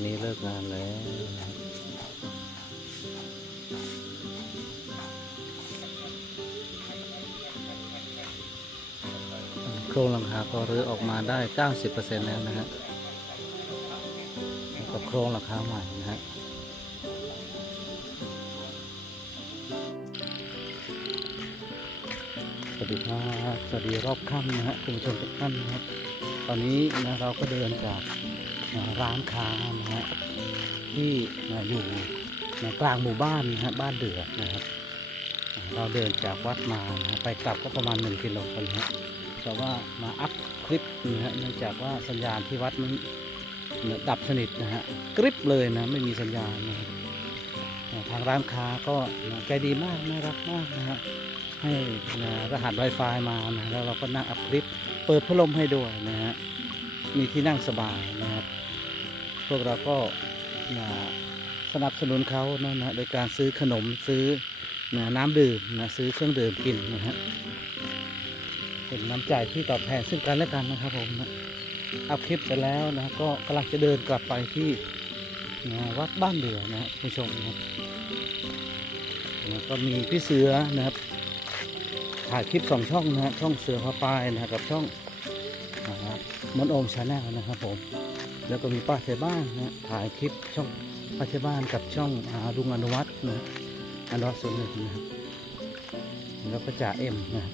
วันนี้เลิกงานแล้วโครงหลังคาก็รื้อออกมาได้ 90%แล้วนะฮะกับโครงหลังคาใหม่นะฮะสวัสดีครับสวัสดีรอบค่ำนะฮะคุณผู้ชมทุกท่านนะครับ ตอนนี้นะเราก็เดินจาก ร้านค้านะฮะที่นะอยู่ในกลางหมู่บ้านนะฮะบ้านเดือดนะครับ เราเดินจากวัดมานะฮะไปกลับก็ประมาณ 1กิโลกันะฮะแต่ว่ามาอัพคลิปนะฮะเนื่องจากว่าสัญญาณที่วัดมันดับสนิทนะฮะกริบเลยนะไม่มีสัญญาณนะทางร้านค้าก็นะใจดีมากน่ารักมากนะฮะให้นะรหัส Wi-Fi มานะแล้วเราก็นั่งอัพคลิป เปิดพัดลมให้ด้วยนะฮะ มีที่นั่งสบายนะครับ พวกเราก็นะสนับสนุนเขานะนะโดยการซื้อขนมซื้อนะน้ำดื่มนะซื้อเครื่องดื่มกินนะฮะเป็นน้ำใจที่ตอบแทนซึ่งกันและกันนะครับผมนะอัพคลิปเสร็จแล้วนะก็กำลังจะเดินกลับไปที่นะวัดบ้านเดือนะผู้ชมนะครับแล้วก็มีพี่เสือนะครับถ่ายคลิปสองช่องนะฮะช่องเสือพระปายนะกับช่อง นะครับมนโอมชาแนลนะครับผม แล้วก็มีป้าเทบ้านนะถ่ายคลิปช่องป้าเทบ้านกับช่องอาลุงอนุวัฒน์นะฮะอนุวัฒน์ส่วนหนึ่งนะครับแล้วก็จ่าเอ็มนะ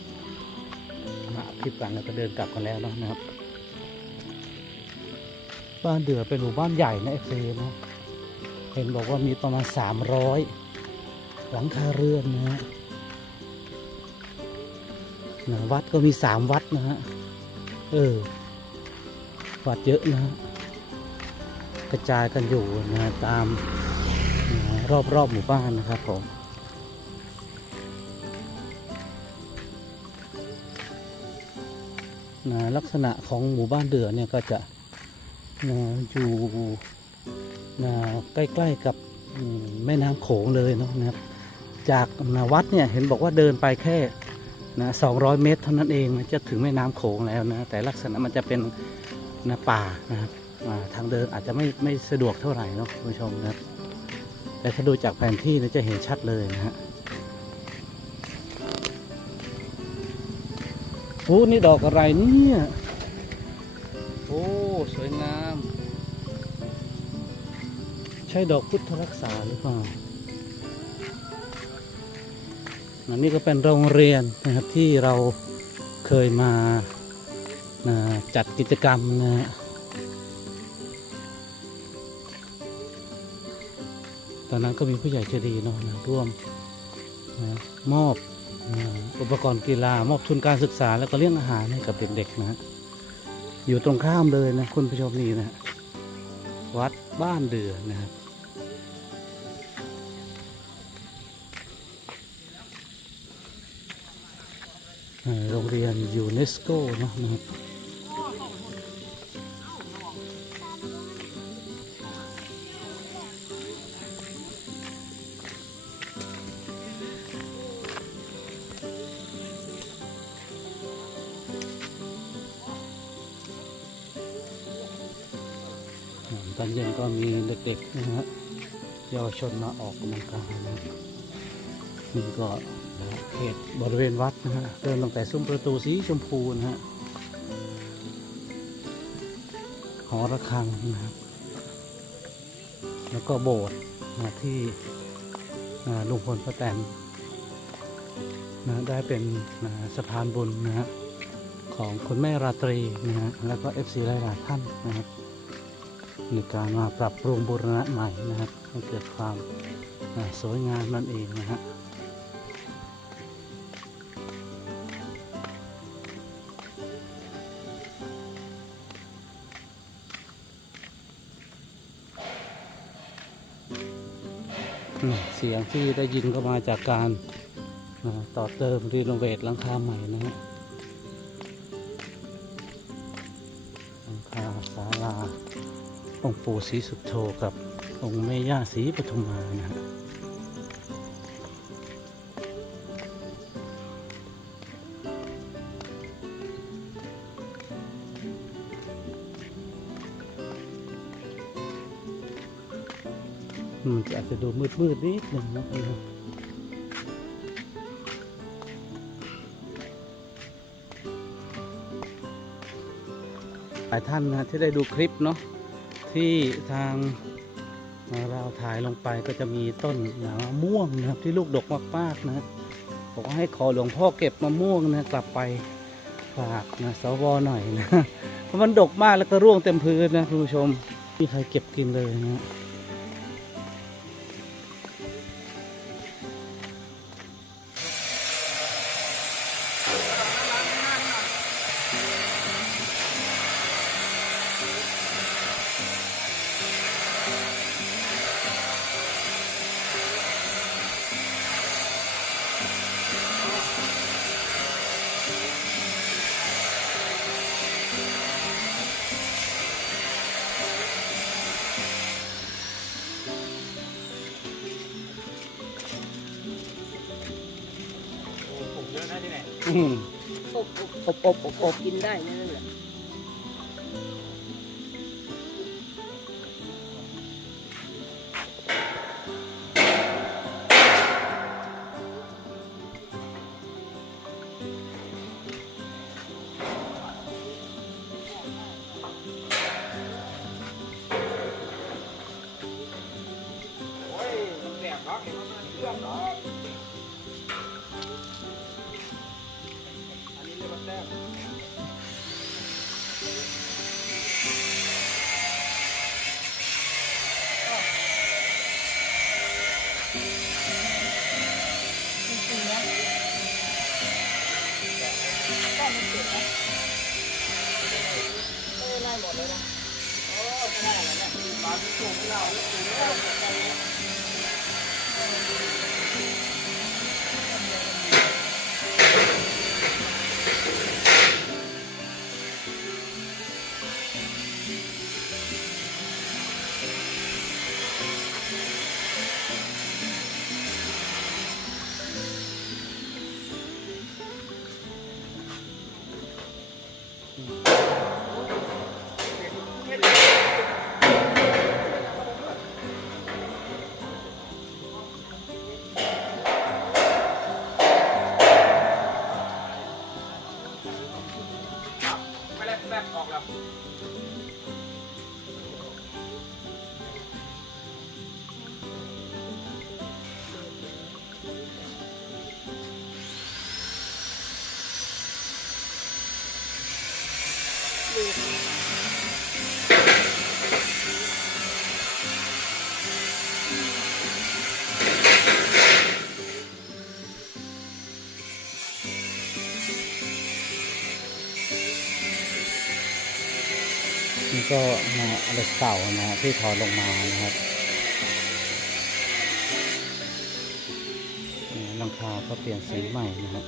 มาคลิปกันแล้วก็เดินกลับกันแล้วนะครับ บ้านเดือเป็นหมู่บ้านใหญ่นะเอฟซีนะเห็นบอกว่ามีประมาณ 300 หลังคาเรือนนะฮะนะวัดก็มีสามวัดนะฮะ เออ วัดเยอะนะฮะกระจายกันอยู่นะตามรอบรอบๆหมู่บ้านนะครับผมนะลักษณะของหมู่บ้านเดือเนี่ยก็จะนะอยู่นะใกล้ๆกับแม่น้ำโขงเลยเนาะนะครับ จากนะวัดเนี่ยเห็นบอกว่าเดินไปแค่นะ200 เมตร เท่านั้นเองนจะถึงแม่น้ำโขงแล้วนะแต่ลักษณะมันจะเป็น นะป่านะครับทางเดินอาจจะไม่ไม่สะดวกเท่าไหร่เนาะคุณผู้ชมนะครับ แต่ถ้าดูจากแผนที่นะจะเห็นชัดเลยนะฮะโอ้นี่ดอกอะไรเนี่ย โอ้ สวยงาม ใช่ดอกพุทธรักษาหรือเปล่าอันนี้ก็เป็นโรงเรียนนะครับที่เราเคยมา จัดกิจกรรมนะฮะตอนนั้นก็มีผู้ใหญ่ใจดีเนาะนะร่วมนะมอบนะอุปกรณ์กีฬามอบทุนการศึกษาแล้วก็เลี้ยงอาหารให้กับเด็กๆนะฮะอยู่ตรงข้ามเลยนะคุณผู้ชมนี่นะวัดบ้านเดือนะครับโรงเรียนยูเนสโกเนอะนะครับ อ่าตอนเย็นก็มีเด็กๆนะฮะเยาวชนมาออกกำลังกายนะนี่ก็เขตบริเวณวัดนะฮะเดินลงแต่ซุ้มประตูสีชมพูนะฮะหอระฆังนะครับแล้วก็โบสถ์นะที่ลุงพลป้าแตนนะได้เป็นนะสะพานบุญนะฮะของคุณแม่ราตรีนะฮะแล้วก็เอฟซีหลายๆท่านนะครับ ในการมาปรับปรุงบูรณะใหม่นะครับ ให้เกิดความสวยงามนั่นเองนะฮะเสียงที่ได้ยินก็มาจากการต่อเติมรีโนเวทหลังคาใหม่นะฮะ องค์ปู่ศรีสุโธกับองค์แม่ย่าศรีปทุมมานะฮะมันจะอาจจะดูมืดมืดๆนิดหนึ่งนะครับหลายท่านนะที่ได้ดูคลิปเนาะ ที่ทางเราถ่ายลงไปก็จะมีต้นมะม่วงนะครับที่ลูกดกมากๆนะบอกให้ขอหลวงพ่อเก็บมะม่วงนะกลับไปฝากนะสวหน่อยนะเพราะมันดกมากแล้วก็ร่วงเต็มพื้นนะคุณผู้ชมไมมีใครเก็บกินเลยนะ อืมอบอบอบอบอบอบกินได้นั่นแหละ มันเสร็จแล้วเออได้หมดเลยนะ โอ้ไม่ได้แล้วเนี่ยปลาที่สูงเราเนี่ยสูงแล้วไม่ นี่ก็มาอะไรเก่านะฮะที่ถอดลงมานะครับหลังคาก็เปลี่ยนสีใหม่นะฮะ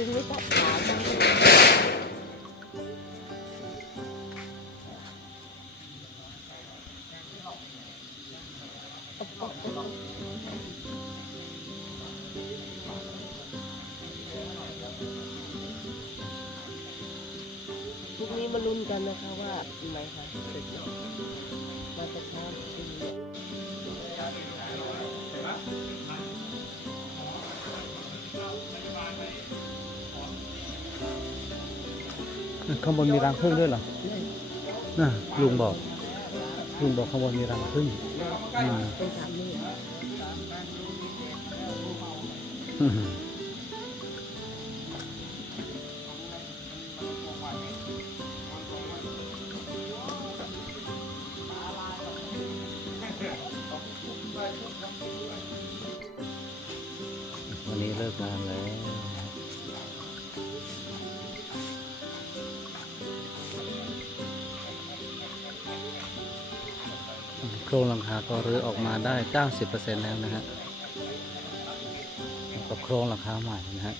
ยุงไม่ตัดขาจังพรุ่งนี้มาลุ้นกันนะคะว่าไหมคะเสร็จแล้วมาจะช้าหรือพรุ่นี้ ข้างบนมีรังผึ้งด้วยเหรอน่ะลุงบอก ลุงบอกข้างบนมีรังผึ้งอืมเป็นวันนี้เลิกงานแล้ว ครงหลังคาก็รื้อออกมาได้ 90%แล้วนะฮะกับโครงหลังคาใหม่นะฮะ